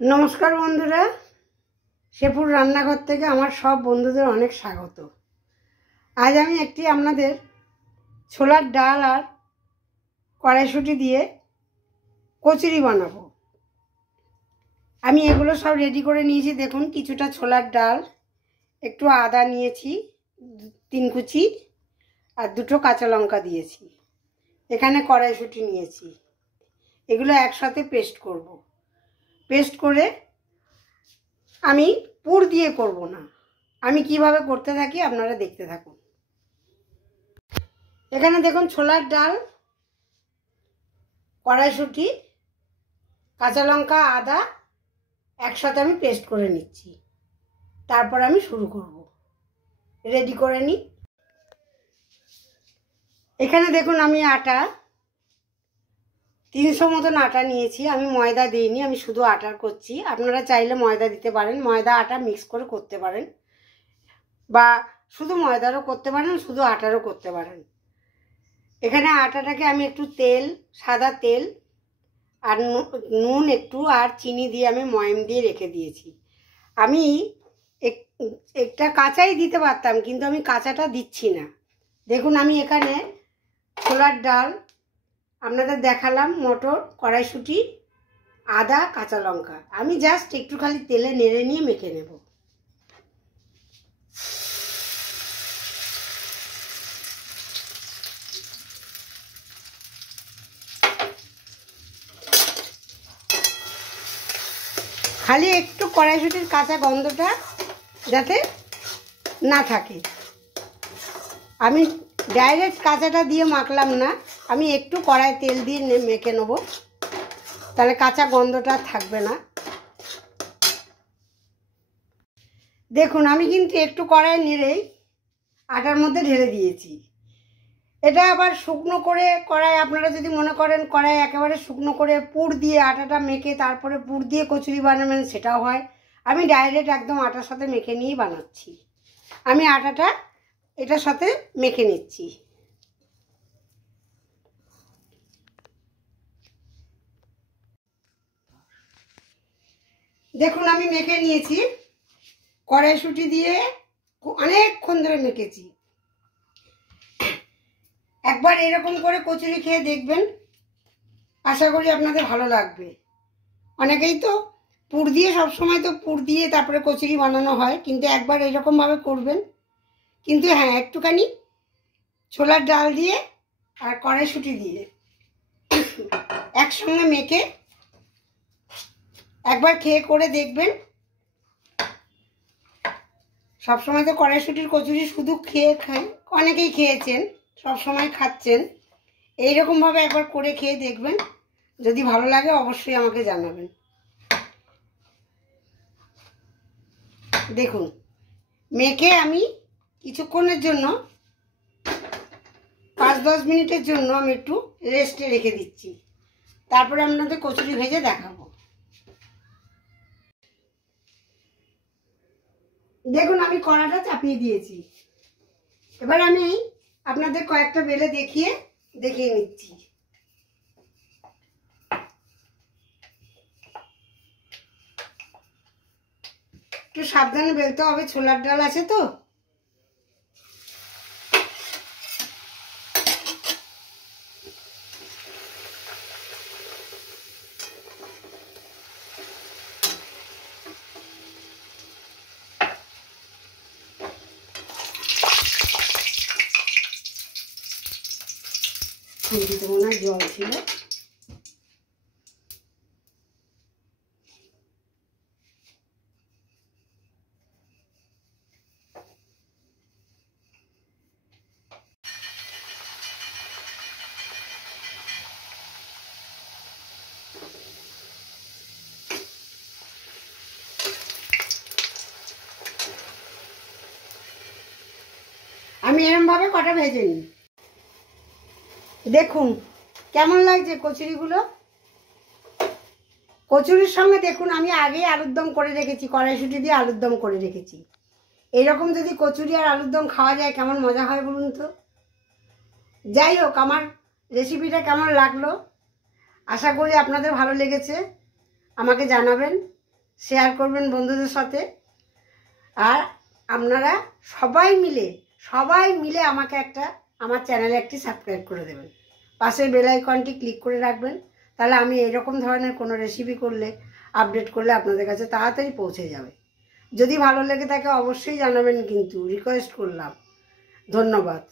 নমস্কার বন্ধুরা, শেফুর রান্নাঘর থেকে আমার সব বন্ধুদের অনেক স্বাগত। আজ আমি একটি আপনাদের ছোলার ডাল আর কড়াইশুঁটি দিয়ে কচুরি বানাবো। আমি এগুলো সব রেডি করে নিয়েছি। দেখুন, কিছুটা ছোলার ডাল, একটু আদা নিয়েছি 3 কুচি, আর 2টো কাঁচা লঙ্কা দিয়েছি। এখানে কড়াইশুঁটি নিয়েছি। এগুলো একসাথে পেস্ট করব। পেস্ট করে আমি পুর দিয়ে করব না, আমি কিভাবে করতে থাকি আপনারা দেখতে থাকুন। এখানে দেখুন, ছোলার ডাল, কড়াইশুঁটি, কাঁচা লঙ্কা, আদা একসাথে আমি পেস্ট করে নিচ্ছি। তারপর আমি শুরু করব। রেডি করে নিই। এখানে দেখুন, আমি আটা 300 মতন আটা নিয়েছি। আমি ময়দা দিইনি, আমি শুধু আটার করছি। আপনারা চাইলে ময়দা দিতে পারেন, ময়দা আটা মিক্স করে করতে পারেন, বা শুধু ময়দারও করতে পারেন, শুধু আটারও করতে পারেন। এখানে আটাটাকে আমি একটু তেল, সাদা তেল আর নুন একটু আর চিনি দিয়ে আমি ময়াম দিয়ে রেখে দিয়েছি। আমি একটা কাঁচাই দিতে পারতাম, কিন্তু আমি কাঁচাটা দিচ্ছি না। দেখুন, আমি এখানে ছোলার ডাল আপনাদের দেখালাম, মটর, কড়াইশুঁটি, আদা, কাঁচা লঙ্কা আমি জাস্ট একটু খালি তেলে নেড়ে নিয়ে মেখে নেব। খালি একটু কড়াইশুঁটির কাঁচা গন্ধটা যাতে না থাকে। আমি ডাইরেক্ট কাঁচাটা দিয়ে মাখলাম না, আমি একটু কড়াই তেল দিয়ে মেখে নেব, তাহলে কাঁচা গন্ধটা থাকবে না। দেখুন, আমি কিন্তু একটু কড়াই নেড়েই আটার মধ্যে ঢেলে দিয়েছি। এটা আবার শুকনো করে কড়াই, আপনারা যদি মনে করেন কড়াই একেবারে শুকনো করে পুর দিয়ে আটাটা মেখে তারপরে পুর দিয়ে কচুরি বানাবেন, সেটাও হয়। আমি ডাইরেক্ট একদম আটার সাথে মেখে নিয়েই বানাচ্ছি। আমি আটাটা এটার সাথে মেখে নিচ্ছি। দেখুন, আমি মেখে নিয়েছি। কড়াইশুঁটি দিয়ে অনেকক্ষণ ধরে মেখেছি। একবার এরকম করে কচুরি খেয়ে দেখবেন, আশা করি আপনাদের ভালো লাগবে। অনেকেই তো পুর দিয়ে, সবসময় তো পুর দিয়ে তারপরে কচুরি বানানো হয়, কিন্তু একবার এরকমভাবে করবেন। কিন্তু হ্যাঁ, একটুখানি ছোলার ডাল দিয়ে আর কড়াইশুঁটি দিয়ে একসঙ্গে মেখে একবার খেয়ে করে দেখবেন। সবসময় তো কড়াইশুঁটির কচুরি শুধু খেয়ে খাই, অনেকেই খেয়েছেন, সবসময় খাচ্ছেন। এইরকমভাবে একবার করে খেয়ে দেখবেন, যদি ভালো লাগে অবশ্যই আমাকে জানাবেন। দেখুন, মেখে আমি কিছুক্ষণের জন্য 5-10 মিনিটের জন্য আমি একটু রেস্টে রেখে দিচ্ছি। তারপরে আপনাদের কচুরি ভেজে দেখাবো। দেখুন, আমি কড়াটা চাপিয়ে দিয়েছি। এবার আমি আপনাদের কয়েকটা বেলে দেখিয়ে নিচ্ছি। একটু সাবধানে বেলতে হবে, ছোলার ডাল আছে তো। মনে হয় জল ছিল। আমি এরমভাবে কটা ভেজে নিই। দেখুন কেমন লাগছে কচুরিগুলো। কচুরির সঙ্গে দেখুন, আমি আগেই আলুর দম করে রেখেছি, কড়াইশুঁটি দিয়ে আলুর দম করে রেখেছি। এইরকম যদি কচুরি আর আলুর দম খাওয়া যায়, কেমন মজা হয় বলুন তো। যাই হোক, আমার রেসিপিটা কেমন লাগলো আশা করি আপনাদের ভালো লেগেছে। আমাকে জানাবেন। শেয়ার করবেন বন্ধুদের সাথে। আর আপনারা সবাই মিলে আমাকে আমার চ্যানেলে একটি সাবস্ক্রাইব করে দেবেন, পাশের বেল আইকনটি ক্লিক করে রাখবেন। তাহলে আমি এরকম ধরনের কোনো রেসিপি করলে, আপডেট করলে আপনাদের কাছে তাড়াতাড়ি পৌঁছে যাবে। যদি ভালো লেগে থাকে অবশ্যই জানাবেন, কিন্তু রিকোয়েস্ট করলাম। ধন্যবাদ।